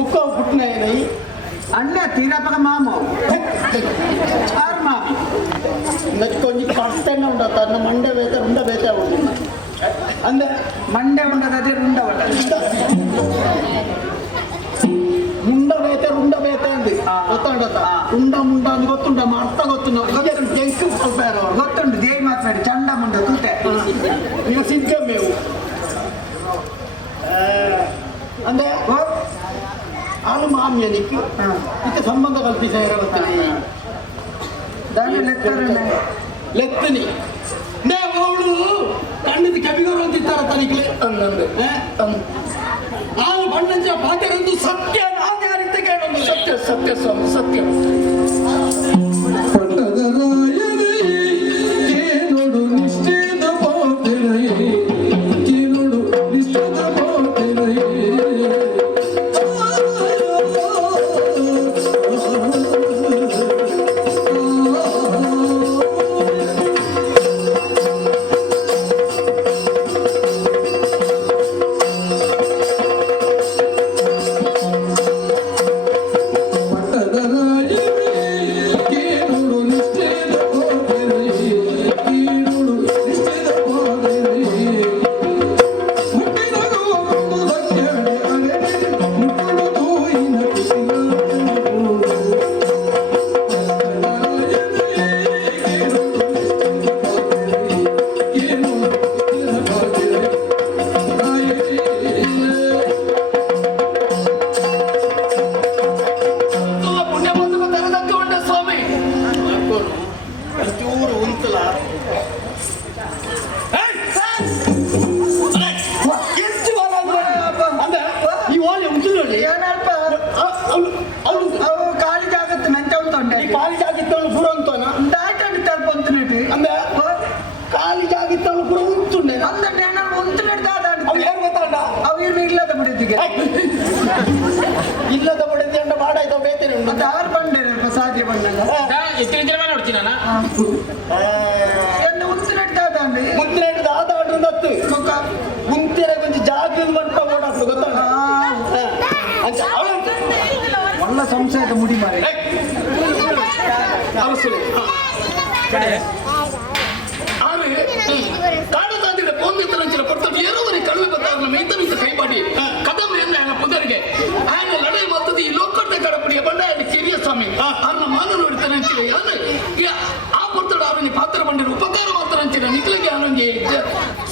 ಬುಕ್ಕ ಪುಟ್ನೈ ಅಣ್ಣ ತೀರಪ್ಪನ ಮಾಮ ಆರು ಮಾಮಿ ಕೊಂಚ ಪರ್ಸೆಂಟ್ ಉಂಟತ್ತ ಅನ್ನ ಮಂಡೆ ಬೇತ ಉಂಡ ಬೇತ ಉಂಟು ಅಂದ ಮಂಡೆ ಉಂಡದೇ ಉಂಡ ಮುಂಡ ಬೇತೆ ಉಂಡ ಬೇತೆ ಅಂದು ಗೊತ್ತುಂಡತ್ತ ಉಂಡ ಮುಂಡ ಅಂತ ಗೊತ್ತುಂಡ ಅರ್ಥ ಗೊತ್ತುಂಡು ಜಂಕ್ ಸ್ವಲ್ಪ ಗೊತ್ತುಂಡು ದೇವಿ ಮಾತಾಡಿ ಚಂಡ ಮುಂಡ ತೂತೆ ನೀವು ಸಿದ್ಧ ಮೇವು ಅಂದೆ ಆಳು ಮಾಮಿಯನಿಕ್ಕೆ ಇದಕ್ಕೆ ಸಂಬಂಧ ಕಲ್ಪಿಸ ಇರವತ್ತನೆ ಲೆತ್ತನಿ ಅವಳು ಕಣ್ಣದ ಕವಿಗರು ಅಂತಿತ್ತಾರ ತನಿಖೆ ಅಂದಂದು ನಾನು ಬಣ್ಣಂಚ ಪಾತ್ರೆಂದು ಸತ್ಯ ನಾನು ಯಾರಿದ್ದ ಕೇಳೋದು ಸತ್ಯ ಸತ್ಯ ಸ್ವಾಮಿ ಸತ್ಯ ಇಲ್ಲದ ಬಡತಿ ಅಂಡ ಮಾಡಾಯ್ತು ಬೇತೇನೆ ಉಂಟು ಯಾರು ಬಂಡೆ ಸಾಧ್ಯ ಬಂಡಲ್ಲ ನೋಡ್ತೀನಿ ಮುಂತಿನ ಆದ ಆಡ್ರದ್ದು ಮುಂತಿನ ಕೊಂಚ ಜಾಗ ಮಟ್ಟ ಓಡಾಡ್ತು ಗೊತ್ತಾಗ ಒಳ್ಳೆ ಸಂಶಯದ ಮುಡಿ ಮಾರಿ ಕಾಡತಾದಿನ ಪೋಂದಿತರಂಚಿನ ಪರ್ತದ ಎರವರಿ ಕಳುವೆ ಬತ್ತಾರನ ಮೇತನಿಂದ ಕೈಪಾಡಿ ಕದಂಬರಿಯಿಂದ ఆయన ಪುದರಿಗೆ ఆయన ಲಡೈ ಮತ್ತದ ಈ ಲೋಕಟ್ಟ ಕಡಪಡಿಯ ಬಂಡಾಯ ಕಿರಿಯ ಸ್ವಾಮಿ ಅವನ ಮಾನ ನೋಡ್ತಾನೆ ಅಂಚಿನ ಯಾನೆ ಆ ಪರ್ತಡ ಅವನಿ ಪಾತ್ರ ಬಂಡಿನ ಉಪಕಾರ ಮಾತ್ರ ಅಂಚಿನ ನಿಕ್ಲಿಗೆ ಅವನಿಗೆ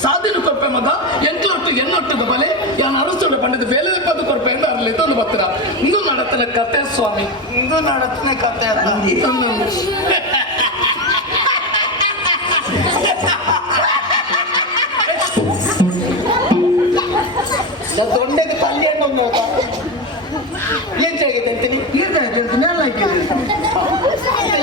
ಸಾಧನೆ ಕೊರ್ಪೆ ಮಗ ಎಂಟ್ಲೊಟ್ಟು ಎನ್ನೊಟ್ಟದ ಬಲೆ ಯಾನ ಅರಸೋಡ ಬಂಡದ ಬೇಲೆ ಪದ ಕೊರ್ಪೆ ಅಂತ ಅರ್ಲಿ ತಂದು ಬರ್ತೀರ ಇಂದು ನಡತನ ಕತೆ ಸ್ವಾಮಿ ಇಂದು ನಡತನ ಕತೆ ದೊಡ್ಡಗೆ ತಲ್ಲಿ ಹಣ್ಣು ಏನ್ ಚೆನ್ನಾಗಿದೆ ಅಂತೀನಿ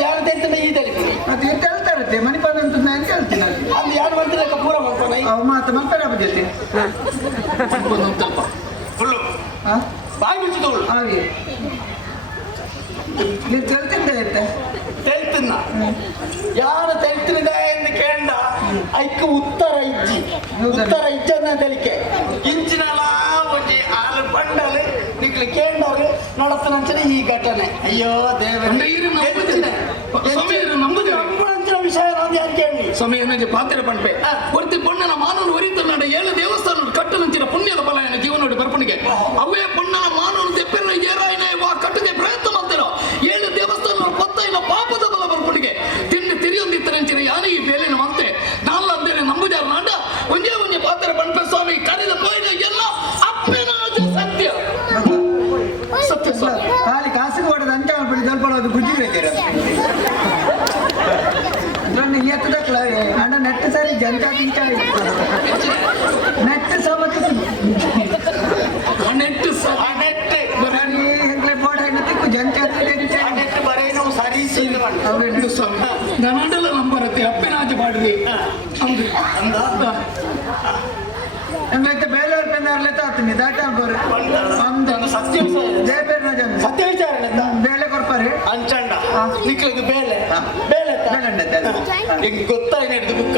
ಯಾರು ತೆಂತಾನೆ ಈ ತಲಿಪಿ ಅದು ಏನು ಹೇಳ್ತಾರತ್ತೆ ಮಣಿಪಾಲ ಅಂತ ನಾನು ಕೇಳ್ತೀನಿ ಅಲ್ಲಿ ಯಾರು ಬಂದಿಲ್ಲ ಪೂರ ಮಾಡ್ತಾನೆ ಅವ ಮಾತು ಮಾಡ್ತಾರೆ ಜೊತೆ ಸ್ವಲ್ಪ ಸುಳ್ಳು ಬಾಯಿ ಬಿಚ್ಚುದವಳು ಹಾಗೆ ನೀವು ತೆಲ್ತಿದ್ದ ತೆಲ್ತಿನ್ನ ಯಾರು ತೆಲ್ತಿದ ಎಂದು ಕೇಂಡ ಐಕ ಉತ್ತರ ಇಜ್ಜನ್ನ ತೆಲಿಕೆ ಇಂಚಿನಲ್ಲ ಒಂಜಿ ಆಲು ಬಂಡಲು ನಿಕ್ಲಿ ಕೇಂಡರು ನಡತನಂಚಿನ ಈ ಘಟನೆ ಅಯ್ಯೋ ದೇವರ ನಂಬುದಿನ ವಿಷಯ ನಾನು ಯಾರು ಕೇಳಿ ಸ್ವಾಮಿ ನನಗೆ ಪಾತ್ರ ಪಂಪೆ ಒರ್ತಿ ಪೊಣ್ಣನ ಮಾನವನು ಒರಿತ ನಡ 7 ದೇವಸ್ಥಾನ ಕಟ್ಟನಂಚಿನ ಪುಣ್ಯದ ಬಲ ಏನ ಜೀವನೋಡಿ ಬರ್ಪಣಿಗೆ ಅವೇ ಪೊಣ್ಣನ ಮಾನವನು ತೆಪ್ಪಿನ ಏರಾಯಿನ ಕಟ್ಟಗೆ ಪ್ರಯತ್ನ ಮಾಡ್ತಿರೋ 7 ದೇವಸ್ಥಾನ ಪತ್ತೈನ ಪಾಪದ ಬಲ ಬರ್ಪಣಿಗೆ ತಿಂಡಿ ತಿರಿಯೊಂದಿತ್ತರಂಚಿನ ಯಾರು ಈ ಬೇಲಿನ ಮತ್ತೆ ನಾಲ್ಲ ಅಂದೇನೆ ನಂಬುದಾರ ನಾಡ ಒಂದೇ ಪಾತ್ರ ಪಂಪೆ ಸ್ವಾಮಿ ಕರೆದ ಪೋಯಿನ ಎಲ್ಲ ಅಪ್ಪೇನ ಸತ್ಯ ಸತ್ಯ ಸ್ವಾಮಿ ಖಾಲಿ ಕಾಸಿಗೆ ಹೊಡೆದ ಅಂಚ ಬಿಡಿ ದಲ್ಪಡೋದು ಬುದ್ಧಿ ಬೇಕಿರ ಎತ್ತದಕ್ಲ ಅಣ್ಣ ನೆಟ್ಟು ಸರಿ ಜನತಾ ತಿಂಚ ನೆಟ್ಟು ಸಮಕ್ಕೆ ನೆಟ್ಟು ನೆಟ್ಟು ಹೆಂಗ್ಲೆ ಬೋಡ ಏನತ್ತಿಕ್ಕು ಜನತಾ ನೆಟ್ಟು ಬರೇ ನಾವು ಸರಿ ಅವ್ರು ಸ್ವಾಮಿ ನನ್ನಡೆಲ್ಲ ನಂಬರತ್ತೆ ಅಪ್ಪಿನಾಚ ಪಾಡ್ರಿ ಹೌದು ಮತ್ತೆ ಬೇಲೂರು ಪೆಂದಾರ್ಲೆ ತಾತೀನಿ ದಾಟಾಲ್ಬೋರು ಸತ್ಯ ಸತ್ಯ ವಿಚಾರಣೆ ಬೇಳೆ ಕೊಡ್ಪಾರಿ ಅಂಚಂಡ ನಿಕ್ಲಿಗೆ ಬೇಳೆ ಬೇಳೆ ಬೇಳೆ ಗೊತ್ತಾಗಿ ನಡೆದು ಬುಕ್ಕ